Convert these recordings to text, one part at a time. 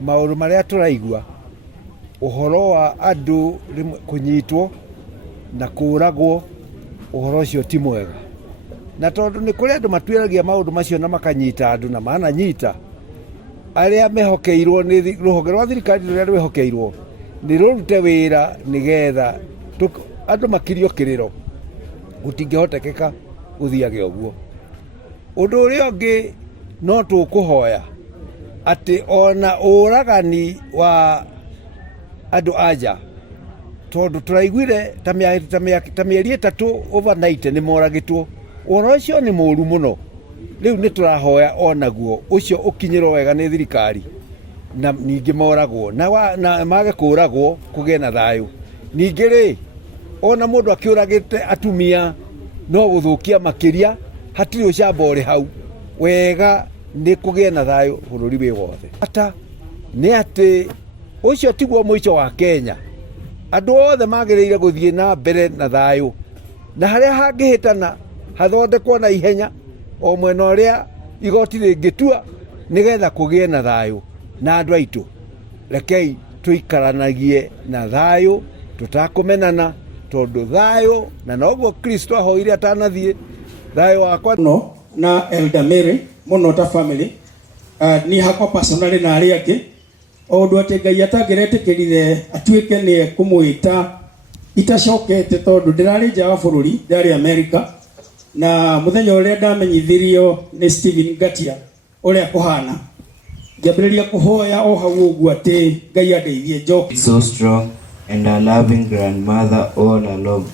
mauru maria turaigua uhoro wa andu kunyitwo na kuragwo uhoro ucio ti mwega na tondu ni kuri andu matwiragia maundu macio na makanyita andu na maana nyita aria mehokeirwo ni ruhonge rwa thirikari ruria rwehokeirwo ni rurute wira nigetha andu makirio kiriro gutingihotekeka guthiage uguo. Undu uria ungi no tukuhoya ati ona uragani wa andu aja tondu turaiguire ta mieri 3 overnight ni moragitwo uhoro ucio ni muru muno. Riu ni turahoya onaguo ucio ukinyiro wega ni thirikari na ningi moragwo na mage kuragwo kugie na thayu. Ningi ri ona mundu akiuragite atumia no guthukia makiria hatiri ucamba uri hau wega ni kugie na thayu bururi wi wothe. Ata ni ati ucio tiguo mwico wa Kenya. Andu othe magiriire guthie na mbere na thayu na haria hangihitana hathondekwo na ihenya o mwena uria igoti ringitua nigetha kugie na thayu na andu aitu. Rekei tuikaranagie na thayu tutakumenana tondu thayu na noguo Kristo ahoire atanathie thayu wakwa no na Elder Mary muno ta family ni hakwa personally na ari angi ondu ati Ngai atangiretikirire atuike ni kumuita itacokete tondu ndirari nja wa bururi ndari America na muthenya uria ndamenyithirio ni Stephen Gatia uria kuhana ngĩambĩrĩria kuhoya o hau ũguo ati Ngai andeithie njoke. So strong and a loving grandmother all along,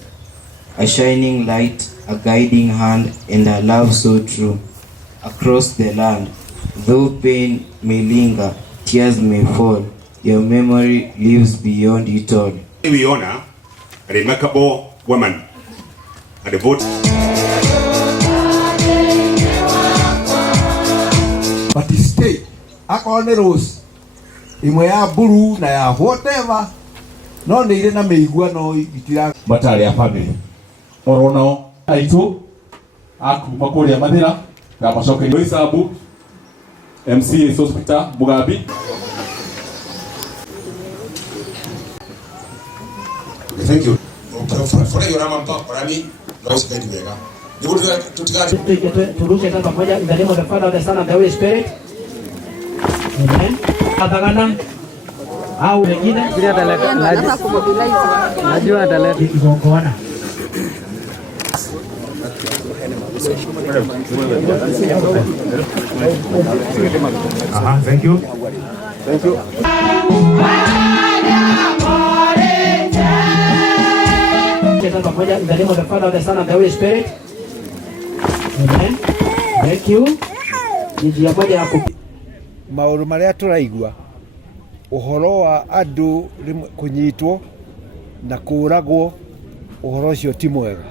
a shining light, a guiding hand, and a love so true across the land. Though pain may linger, tears may fall, your memory lives beyond it all. We honor a remarkable woman at the vote. But stay akone rose imwe ya buru na ya whatever no ni ire na meigua no itira batari ya family orono aitu akuma kuria mathira ga macoke ni isabu MC hospital Mugabi. Thank you. For your name Rami no sikadi wega. Turushe kama pamoja in the name of the Father, the Son, and the Holy Spirit. Amen. Atagana au wengine bila ataleta najua ataleta kigongona. Thank you. Thank you. Pamoja in the name of the Father, the Son, and the Holy Spirit. Amen. Thank you. Njia moja ya mauru maria turaigua uhoro wa andu kunyitwo na kuragwo uhoro ucio ti mwega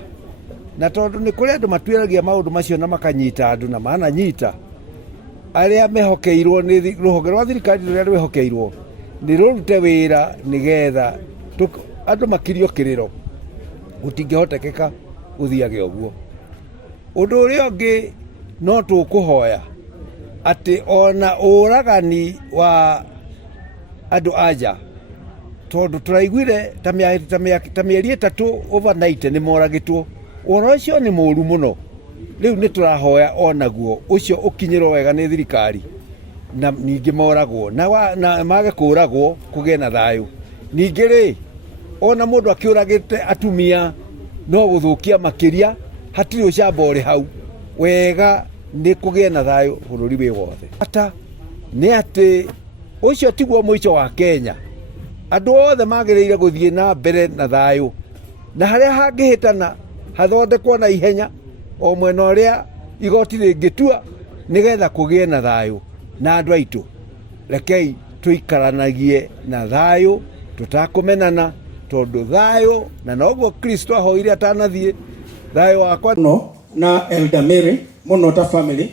na tondu ni kuri andu matwiragia maundu macio na makanyita andu na maana nyita aria mehokeirwo ni ruhonge rwa thirikari ruria rwehokeirwo ni rurute wira nigetha andu makirio kiriro gutingihotekeka guthiage uguo. Undu uria ungi no tukuhoya ati ona uragani wa andu aja tondu turaiguire ta mieri 3 overnight ni moragitwo uhoro ucio ni muru muno. Riu ni turahoya onaguo ucio ukinyiro wega ni thirikari na ningi moragwo na mage kuragwo kugie na thayu. Ningi ri ona mundu akiuragite atumia no guthukia makiria hatiri ucamba uri hau wega ni kugie na thayu bururi wi wothe. Ata ni ati ucio tiguo mwico wa Kenya. Andu othe magiriire guthie na mbere na thayu na haria hangihitana hathondekwo na ihenya o mwena uria igoti ringitua nigetha kugie na thayu na andu aitu. Rekei tuikaranagie na thayu tutakumenana tondu thayu na noguo Kristo ahoire atanathie thayu wakwa no na Elder Mary muno ta family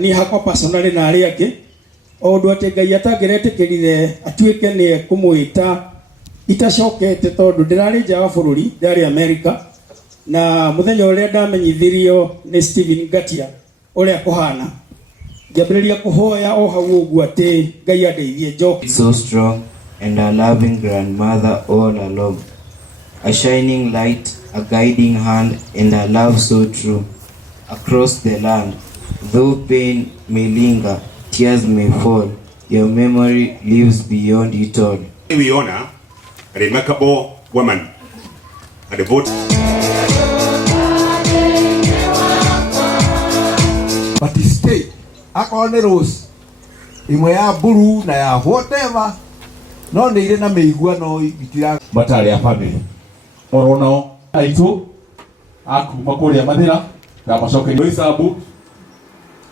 ni hakwa personally na ari angi ondu ati Ngai atangiretikirire atuike ni kumuita itacokete tondu ndirari nja wa bururi ndari America na muthenya uria ndamenyithirio ni Stephen Gatia uria kuhana Ngĩambĩrĩria kũhoya o hau ũguo atĩ Ngai andeithie njoke. So strong and a loving grandmother all along, a shining light, a guiding hand, and a love so true. Across the land, though pain may linger, tears may fall, your memory lives beyond it all. We honor a remarkable woman at the vote. But stay. Akone Rose. Imwe ya buru na ya whatever. No nĩ irĩ na mĩiguano itira Matarĩ a family. Orono Airitu akuma kũrĩa Mathira na macokerio Isabu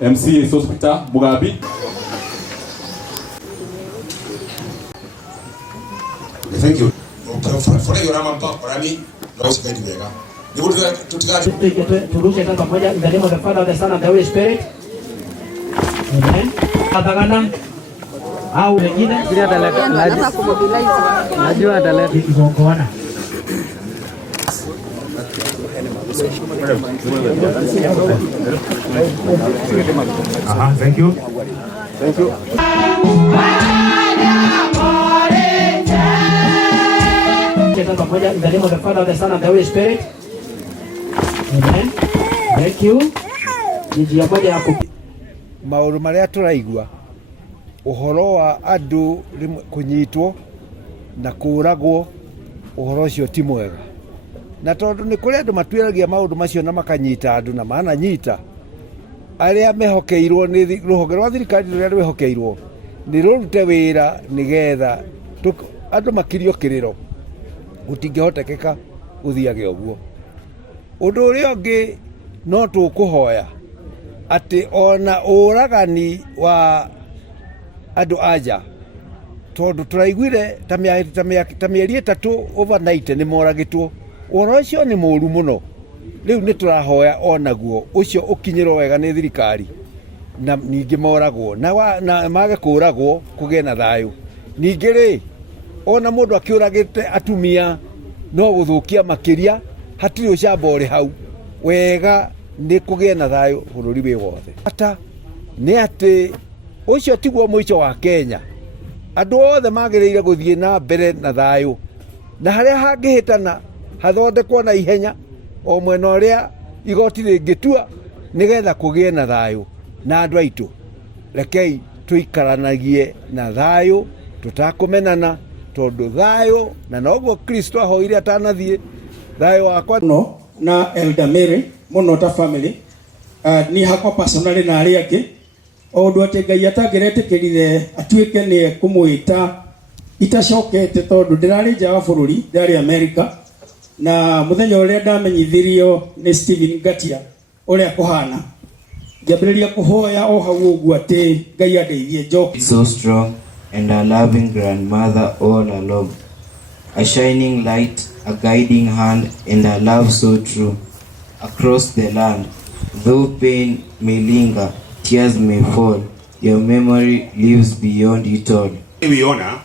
MCA Hospital Mugabi. Thank you. For your name, Kurakario, no second wega. You would to Turushe kama pamoja in the name of the Father, the Son, and the Holy Spirit. Amen. Atagana au wengine bila ataleta. Najua ataleta kigongona. Thank you. Thank you. Pamoja in the name of the Father, the Son, and the Holy Spirit. Amen. Thank you. Njia moja ya maũndũ marĩa tũraigua ũhoro wa andũ kũnyitwo na kũragwo, ũhoro ũcio ti mwega, na tondũ nĩ kũrĩ andũ matuĩragia maũndũ macio na makanyita andũ na mananyita arĩa mehokeirwo nĩ rũhonge rwa thirikari rũrĩa rwĩhokeirwo nĩ rũrute wĩra nĩgetha andũ makirio kĩrĩro gũtingĩhotekeka gũthiage ũguo. Ũndũ ũrĩa ũngĩ no tũkũhoya atĩ ona ũragani wa andũ anja, tondũ tũraiguire ta mĩeri ĩtatũ overnight nĩ moragĩtwo, ũhoro ũcio nĩ mũũru mũno. Rĩu nĩ tũrahoya onaguo ũcio ũkinyĩrwo wega nĩ thirikari na ningĩ moragwo na mage kũragwo, kũgĩe na thayũ. Ningĩ rĩ, ona mũndũ akĩũragĩte atumia no gũthũkia makĩria, hatirĩ ũcamba ũrĩ hau. Wega nĩ kũgĩe na thayũ bũrũri wĩ wothe. Bata nĩ atĩ ũcio tiguo mũico wa Kenya. Andũ othe magĩrĩire gũthiĩ na mbere na thayũ, na harĩa hangĩhĩtana hathondekwo na ihenya o mwena ũrĩa igoti rĩngĩtua nĩgetha kũgĩe na thayũ. Na andũ aitũ, rekei tũikaranagie na thayũ tũtakũmenana, tondũ thayũ na noguo Kristo ahoire atanathiĩ thayũ wakwa no na Elder Mary muno ta family. Ni hakwa personally na arĩa angĩ o ũndũ atĩ Ngai atangĩretĩkĩrire atuĩke nĩ ekũmwĩta itacokete, tondũ ndĩrarĩ nja wa bũrũri, ndĩrarĩ Amerika, na mũthenya ũrĩa ndamenyithirio nĩ Stephen Gatia ũrĩa kũhana, ngĩambĩrĩria kũhoya o hau ũguo atĩ Ngai andeithie njoke. So strong and a loving grandmother all along, a shining light, a guiding hand, and a love so true. Across the land, though pain may linger, tears may fall, your memory lives beyond it all. We honor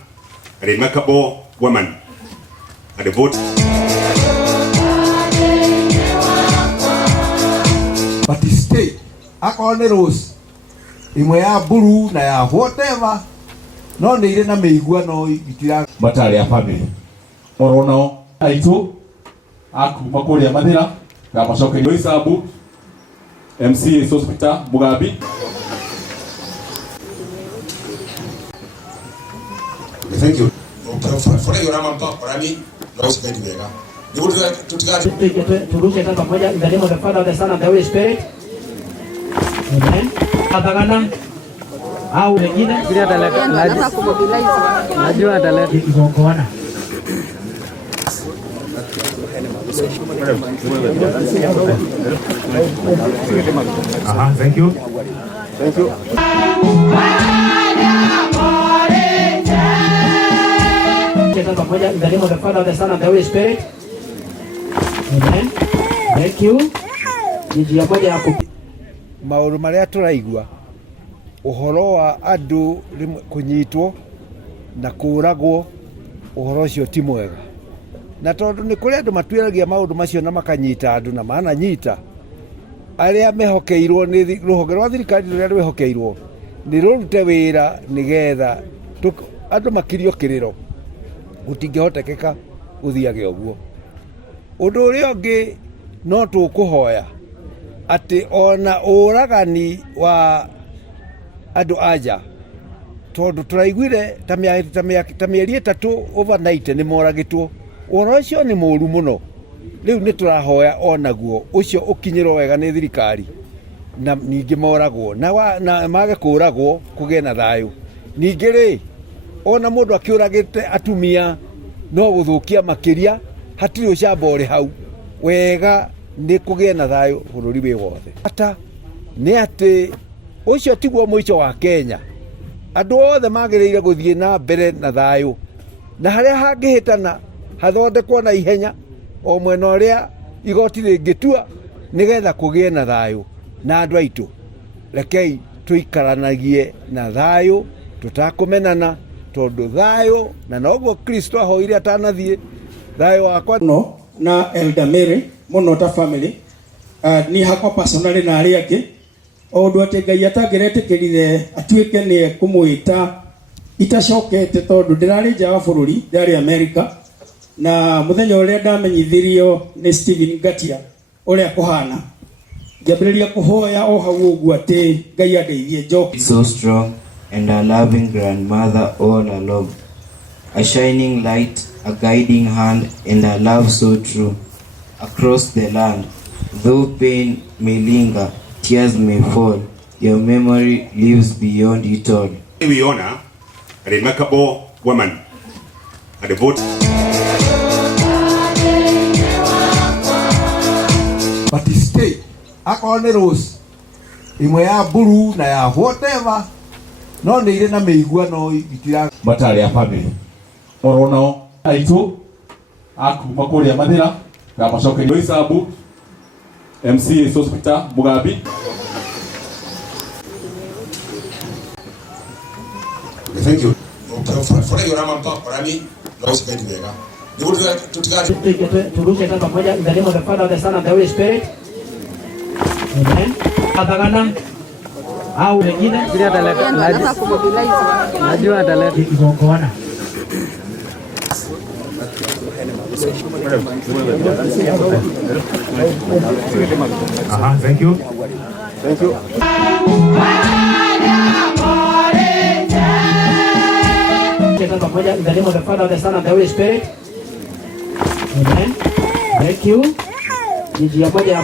a remarkable woman at the vote. But stay. Akone Rose. Imwe ya buru na ya whatever. No nĩ irĩ na mĩiguano itira Matarĩ a family. Orono Airitu akuma kũrĩa Mathira na macokerio Isabu MCA Hospital Mugabi. Thank you. For your name, Kurakario, no second wega. You would to Turushe kama pamoja in the name of the Father, the Son, and the Holy Spirit. Amen. Atagana au wengine bila ataleta. Najua ataleta kigongona. Thank you. Thank you. Pamoja in the name of the Father, the Son, and the Holy Spirit. Amen. Thank you. Njia moja ya maũndũ marĩa tũraigua ũhoro wa andũ kũnyitwo na kũragwo, ũhoro ũcio ti mwega, na tondũ nĩ kũrĩ andũ matuĩragia maũndũ macio na makanyita andũ na mananyita arĩa mehokeirwo nĩ rũhonge rwa thirikari rũrĩa rwĩhokeirwo nä rå rute wä ra nä getha andå makirio kä rä ro gå tingä hotekeka gå thiage å guo. Å ndå å rä a å ngä no tå kå hoya atä ona å ragani wa andå anja tondå tå raiguire ta mä eri 3 overnight nä moragä two. Ũhoro ũcio nĩ mũru mũno. Rĩu nĩ tũrahoya onaguo ũcio ũkinyĩrwo wega nĩ thirikari na ningĩ moragwo na mage kũragwo kũgĩe na thayũ. Ningĩ rĩ, ona mũndũ akĩũragĩte atumia no gũthũkia makĩria, hatirĩ ũcamba ũrĩ hau. Wega nĩ kũgĩe na thayũ bũrũri wĩ wothe. Bata nĩ atĩ ũcio tiguo mũico wa Kenya. Andũ othe magĩrĩire gũthiĩ na mbere na thayũ, na harĩa hangĩhĩtana hathondekwo na ihenya o mwena ũrĩa igoti rĩngĩtua nĩgetha kũgĩe na thayũ. Na andũ aitũ rekei tũikaranagie na thayũ tũtakũmenana, tondũ thayũ na noguo Kristo ahoire atanathiĩ thayũ wakwa no na Elder Mary muno ta family ni hakwa personally na arĩa angĩ o ũndũ atĩ Ngai atangĩretĩkĩrire atuĩke nĩ kũmwĩta itacokete, tondũ ndĩrarĩ nja wa bũrũri, ndarĩ America, na muthenya ũrĩa ndamenyithirio nĩ Stephen Gatia ũrĩa kũhana ngĩambĩrĩria kũhoya o hau ũguo atĩ Ngai andeithie njoke. So strong and a loving grandmother all along, a shining light, a guiding hand, and a love so true across the land. Though pain may linger, tears may fall, your memory lives beyond it all. We honor a remarkable woman at the vote. But stay akorwo nĩ rose imwe ya buru na ya whatever no nĩ irĩ na mĩiguano itira matarĩ a family oro nao Airitu akuma kũrĩa mathĩra ga macokerio isabu MCA hospital Mugambi. Thank you. For your mama for me no spend wega. Turushe kama pamoja in the name of the Father, the Son, and the Holy Spirit. Amen. Atagana au wengine bila ataleta. Najua ataleta igongona. Thank you. Thank you. Pamoja in the name of the Father, the Son, and the Holy Spirit. Amen. Thank you. Ni njia moja ya